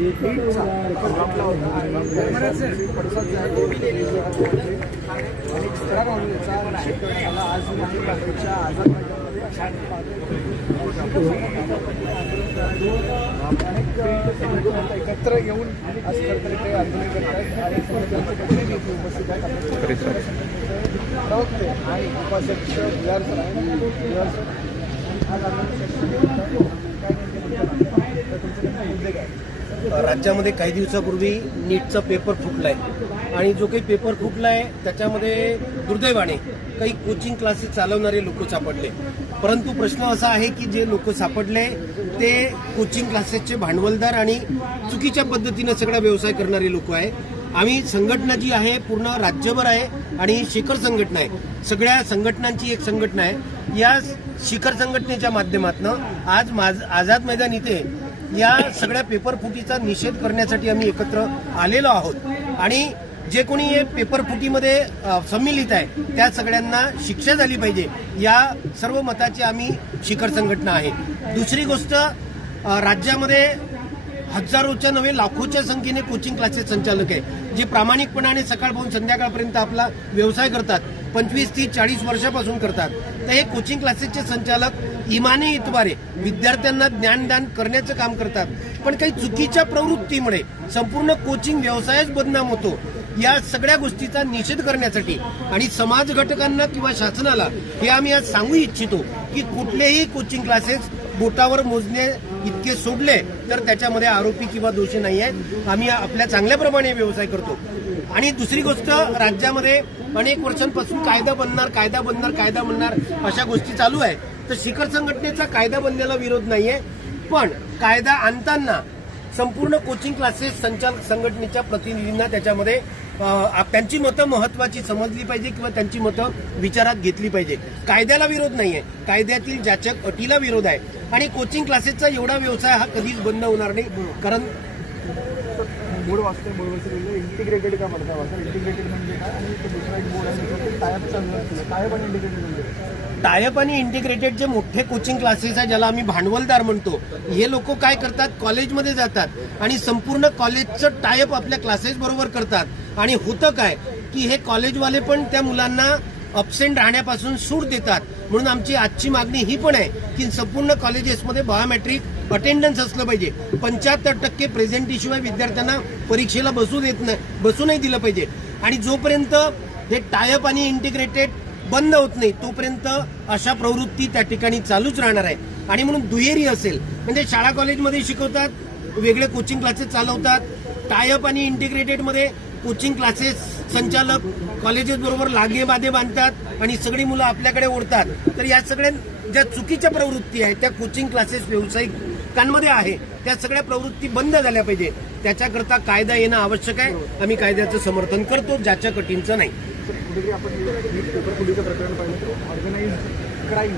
एकत्र येऊन असं करता आंदोलन करतात आणि प्रतिनिधी उपस्थित आहेत आणि उपाध्यक्ष बिहार सर राज्यामध्ये काही दिवसापूर्वी नीटचा पेपर फुटलाय आणि जो काही पेपर फुटलाय त्याच्यामध्ये दुर्दैवाने काही कोचिंग क्लासेस चालवणारे लोक सापडले. परंतु प्रश्न असा आहे की जे लोक सापडले ते कोचिंग क्लासेसचे भांडवलदार आणि चुकीच्या पद्धतीनं सगळा व्यवसाय करणारे लोक आहे. आम्ही संघटना जी आहे पूर्ण राज्यभर आहे आणि शिखर संघटना आहे, सगळ्या संघटनांची एक संघटना आहे. या शिखर संघटनेच्या माध्यमातून आज आझाद मैदान इथे या सगळ्या पेपर फुटीचा निषेध करण्यासाठी आम्ही एकत्र आलेलो आहोत आणि जे कोणी हे पेपर फुटीमध्ये सम्मिलित आहे त्या सगळ्यांना शिक्षा झाली पाहिजे या सर्व मताची आम्ही शिखर संघटना आहे. दुसरी गोष्ट, राज्यामध्ये हजारोच्या नव्हे लाखोच्या संख्येने कोचिंग क्लासेस संचालक आहे जे प्रामाणिकपणाने सकाळपासून संध्याकाळपर्यंत आपला व्यवसाय करतात, 25, 30, 40 वर्षापासून करतात. तर हे कोचिंग क्लासेसचे संचालक इमाने इतबारे विद्यार्थ्यांना ज्ञानदान करण्याचं काम करतात, पण काही चुकीच्या प्रवृत्तीमुळे संपूर्ण कोचिंग व्यवसायच बदनाम होतो. या सगळ्या गोष्टीचा निषेध करण्यासाठी आणि समाज घटकांना किंवा शासनाला हे आम्ही आज सांगू इच्छितो की कुठलेही कोचिंग क्लासेस बोटावर मोजणे इतके सोडले तर त्याच्यामध्ये आरोपी किंवा दोषी नाही आहेत. आम्ही आपल्या चांगल्याप्रमाणे व्यवसाय करतो. आणि दुसरी गोष्ट, राज्यामध्ये अनेक वर्षांपासून कायदा बनणार अशा गोष्टी चालू आहे. तर शिखर संघटनेचा कायदा बनण्याला विरोध नाहीये, पण कायदा आणताना संपूर्ण कोचिंग क्लासेस संचालक संघटनेच्या प्रतिनिधींना त्याच्यामध्ये त्यांची मतं महत्वाची समजली पाहिजे किंवा त्यांची मतं विचारात घेतली पाहिजे. कायद्याला विरोध नाहीये, कायद्यातील जाचक अटीला विरोध आहे आणि कोचिंग क्लासेसचा एवढा व्यवसाय हा कधीच बंद होणार नाही. कारण बोर्ड वाचते, बोर्ड इंटिग्रेटेड का म्हणतात, इंटिग्रेटेड म्हणजे काय आणि दुसरा एक बोर्ड आहे टायप आणि इंटिग्रेटेड म्हणजे टायप आणि इंटिग्रेटेड जे मोठे कोचिंग क्लासेस आहे ज्याला आम्ही भांडवलदार म्हणतो, हे लोक काय करतात, कॉलेजमध्ये जातात आणि संपूर्ण कॉलेजचं टायप आपल्या क्लासेस बरोबर करतात आणि होतं काय की हे कॉलेजवाले पण त्या मुलांना अब्सेंट राहण्यापासून सूट देतात. म्हणून आमची आजची मागणी ही पण आहे की संपूर्ण कॉलेजेसमध्ये बायोमेट्रिक अटेंडन्स असलं पाहिजे. 75% प्रेझेंटीशिवाय विद्यार्थ्यांना परीक्षेला बसू नाही दिलं पाहिजे. आणि जोपर्यंत हे टायप आणि इंटिग्रेटेड बंद होत नाही तोपर्यंत अशा प्रवृत्ती त्या ठिकाणी चालूच राहणार आहे. आणि म्हणून दुहेरी असेल म्हणजे शाळा कॉलेजमध्ये शिकवतात, वेगळे कोचिंग क्लासेस चालवतात, टायप आणि इंटिग्रेटेडमध्ये कोचिंग क्लासेस संचालक कॉलेजेस बरोबर लागेबाधे बांधतात आणि सगळी मुलं आपल्याकडे ओढतात. तर या सगळ्या ज्या चुकीच्या प्रवृत्ती आहेत त्या कोचिंग क्लासेस व्यावसायिकांमध्ये आहे, त्या सगळ्या प्रवृत्ती बंद झाल्या पाहिजे. त्याच्याकरता कायदा येणं आवश्यक आहे. आम्ही कायद्याचं समर्थन करतो, ज्याच्या कटींचं नाही. आपण पेपर फुटीचं प्रकरण पाहिलं तर ऑर्गनाइज्ड क्राईम